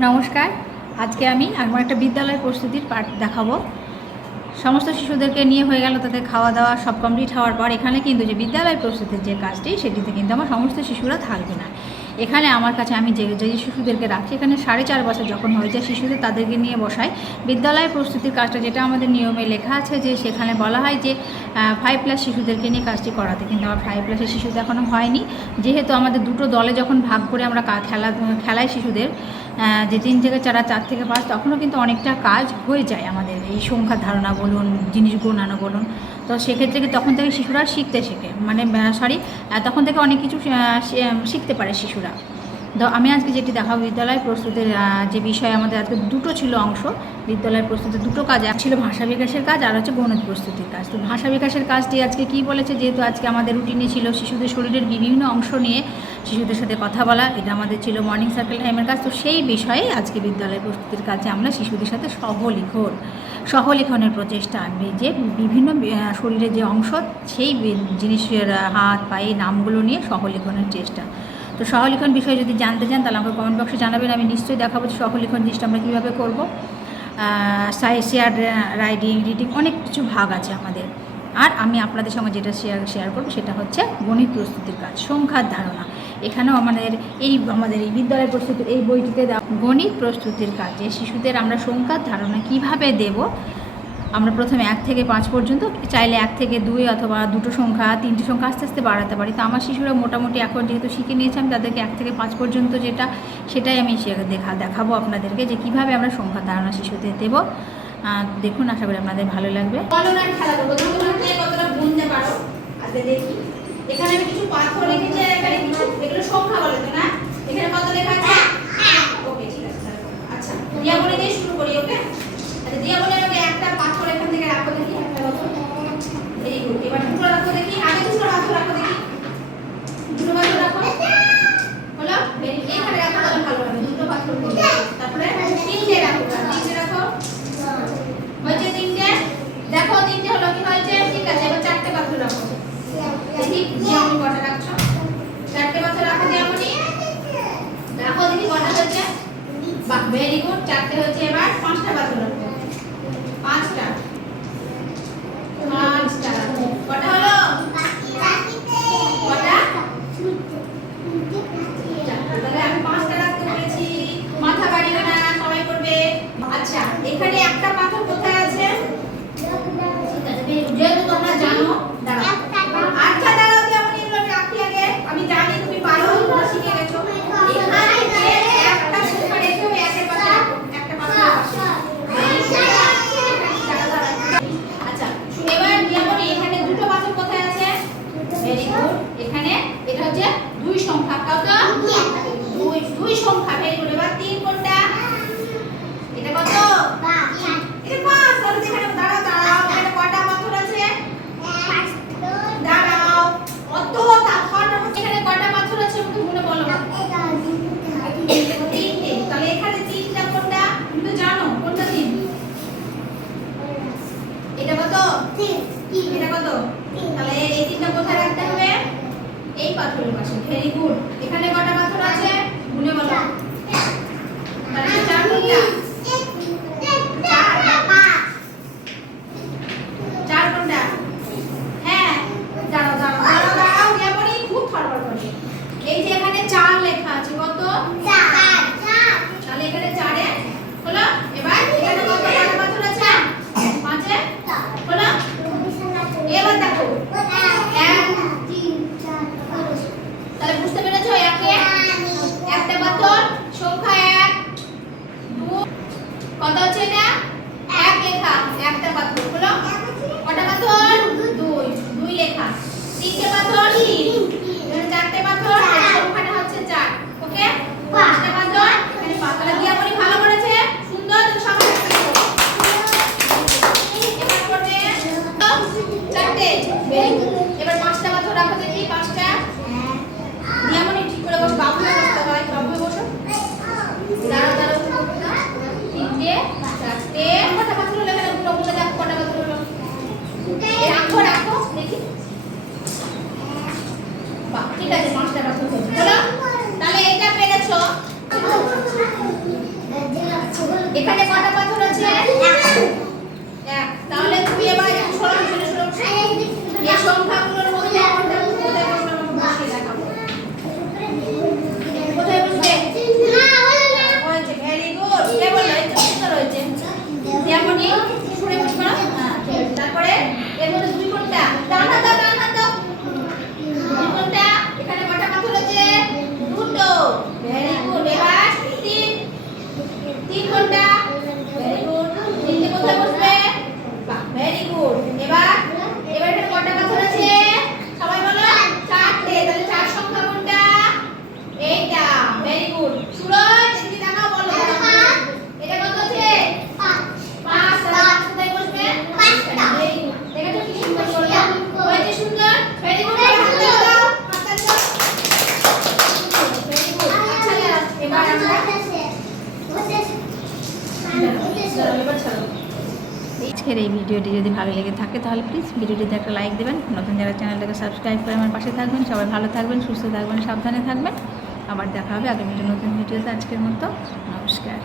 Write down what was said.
নমস্কার। আজকে আমি আমার একটা বিদ্যালয় প্রস্তুতির পাঠ দেখাবো। সমস্ত শিশুদেরকে নিয়ে হয়ে গেল তাদের খাওয়া দাওয়া সব কমপ্লিট হওয়ার পর এখানে কিন্তু যে বিদ্যালয় প্রস্তুতির যে কাজটি, সেটিতে কিন্তু আমার সমস্ত শিশুরা থাকবে না। এখানে আমার কাছে আমি যে যে শিশুদেরকে রাখি, এখানে সাড়ে চার বছর যখন হয়ে যায়, শিশুদের তাদেরকে নিয়ে বসাই। বিদ্যালয় প্রস্তুতির কাজটা যেটা আমাদের নিয়মে লেখা আছে যে, সেখানে বলা হয় যে ফাইভ প্লাস শিশুদেরকে নিয়ে কাজটি করাতে। কিন্তু আমার ফাইভ প্লাসের শিশুদের এখনও হয়নি। যেহেতু আমাদের দুটো দলে যখন ভাগ করে আমরা খেলা খেলাই শিশুদের যে তিন থেকে চারা, চার থেকে পাঁচ, তখনও কিন্তু অনেকটা কাজ হয়ে যায় আমাদের। এই সংখ্যার ধারণা বলুন, জিনিস গুণানো বলুন। তো সেক্ষেত্রে তখন থেকে শিশুরা শিখতে শেখে? মানে সরি তখন থেকে অনেক কিছু শিখতে পারে শিশুরা। তো আমি আজকে যেটি দেখাবো, বিদ্যালয় প্রস্তুতের যে বিষয় আমাদের আজকে দুটো ছিল অংশ, বিদ্যালয় প্রস্তুতির দুটো কাজ, এক ছিল ভাষা বিকাশের কাজ, আর হচ্ছে গণিত প্রস্তুতির কাজ। তো ভাষা বিকাশের কাজটি আজকে কি বলেছে? যেহেতু আজকে আমাদের রুটিনে ছিল শিশুদের শরীরের বিভিন্ন অংশ নিয়ে শিশুদের সাথে কথা বলা, এটা আমাদের ছিল মর্নিং সার্কেল টাইমের কাজ। তো সেই বিষয়ে আজকে বিদ্যালয় প্রস্তুতির কাজে আমরা শিশুদের সাথে সহলিখন, সহলিখনের প্রচেষ্টা আমি যে বিভিন্ন শরীরের যে অংশ, সেই জিনিসের হাত, পায়ে নামগুলো নিয়ে সহলিখনের চেষ্টা। তো সহলিখন বিষয়ে যদি জানতে চান, তাহলে আমাকে কমেন্ট বক্সে জানাবেন, আমি নিশ্চয়ই দেখাবো সহলিখন জিনিসটা আমরা কীভাবে করব। শেয়ার রাইডিং রিডিং অনেক কিছু ভাগ আছে আমাদের। আর আমি আপনাদের সঙ্গে যেটা শেয়ার শেয়ার করব, সেটা হচ্ছে গণিত প্রস্তুতির কাজ, সংখ্যার ধারণা। এখানেও আমাদের এই আমাদের এই বিদ্যালয় প্রস্তুত, এই বইটিতে গণিত প্রস্তুতির কাজে শিশুদের আমরা সংখ্যার ধারণা কীভাবে দেব, আমরা প্রথমে এক থেকে পাঁচ পর্যন্ত, চাইলে এক থেকে দুই অথবা দুটো সংখ্যা, তিনটি সংখ্যা আস্তে আস্তে বাড়াতে পারি। তো আমার শিশুরা মোটামুটি এখন যেহেতু শিখে নিয়েছে, আমি তাদেরকে এক থেকে পাঁচ পর্যন্ত যেটা, সেটাই আমি দেখা, দেখাবো আপনাদেরকে যে কীভাবে আমরা সংখ্যার ধারণা শিশুদের দেবো। দেখুন, আশা করি আপনাদের ভালো লাগবে। খেলা কতটা পারো। আজকে দেখি। এখানে আমি কিছু পাথর রেখেছি এখানে কিছু এগুলো সংখ্যা বলে তো না এখানে কত লেখা আছে ওকে ঠিক আছে তাহলে করো। আচ্ছা দিয়া বলে দিয়ে শুরু করি ওকে আচ্ছা দিয়া বলে আমাকে একটা পাথর এখান থেকে রাখো দেখি একটা পাথর এই গুড এবার দুটো রাখো দেখি আগে দুটো পাথর রাখো দেখি দুটো পাথর রাখো হলো ভেরি এখানে রাখো তাহলে ভালো হবে দুটো পাথর দিলে তারপরে তিনটে রাখো তিনটে রাখো হয়েছে তিনটে দেখো তিনটে হলো কি হয়েছে ঠিক আছে এবার চারটে পাথর রাখো দেখি যেমন কটা রাখছো চারটে মাথা রাখো যেমনই রাখো, দেখি কটা হয়েছে। বাহ ভেরি গুড চারটে হয়েছে এবার, পাঁচটা পাথর রাখো পাঁচটা পাঁচটা কটা হলো কটা চারটে। তাহলে আমি পাঁচটা রাখতে বলেছি মাথা বাড়িও না সবাই করবে আচ্ছা এখানে একটা পাথর কোথায় আছে ঠিক আছে very good. যেহেতু তোমরা জানো দাঁড়াও আচ্ছা দাঁড়াও যেমন এগুলো আমি রাখি আগে আমি জানি তুমি পারো তোমরা শিখে গেছো এখানে যে একটা সংখ্যা রেখে ওই একের পাশে রাখো একটা পাথর আচ্ছা এবার যেমন এখানে দুটো পাথর কোথায় আছে ভেরি গুড এখানে এটা হচ্ছে দুই সংখ্যা কত দুই দুই সংখ্যা ভেরি গুড এবার তিন কোনটা এটা কত এটা পাঁচ তাহলে এখানে দাঁড়াও দাঁড়াও এখানে কটা পাথর আছে দাঁড়াও অত তাৎপর্য হচ্ছে এখানে কটা পাথর আছে আমাকে মনে বলো তিনটে তাহলে এখানে তিনটা কোনটা তুমি তো জানো কোনটা তিন এটা কত? তাহলে এই তিনটা কোথায় রাখতে হবে? এই পাথরের পাশে। ভেরি গুড এখানে কটা পাথর আছে? গুনে বলো। তাহলে চার কোনটা চার কোনটা? হ্যাঁ। দাঁড়াও দাঁড়াও দাঁড়াও দাঁড়াও। যেমনই খুব ফরওয়ার্ড করে। এই যে ঠিক তাহলে এটা পেরেছ। এখানে কটা পাথর আছে? কোনটা আজকের এই ভিডিওটি যদি ভালো লেগে থাকে তাহলে প্লিজ ভিডিওটিতে একটা লাইক দেবেন। নতুন যারা চ্যানেলটাকে সাবস্ক্রাইব করে আমার পাশে থাকবেন, সবাই ভালো থাকবেন, সুস্থ থাকবেন, সাবধানে থাকবেন। আবার দেখা হবে আগামী নতুন ভিডিওতে আজকের মতো। নমস্কার।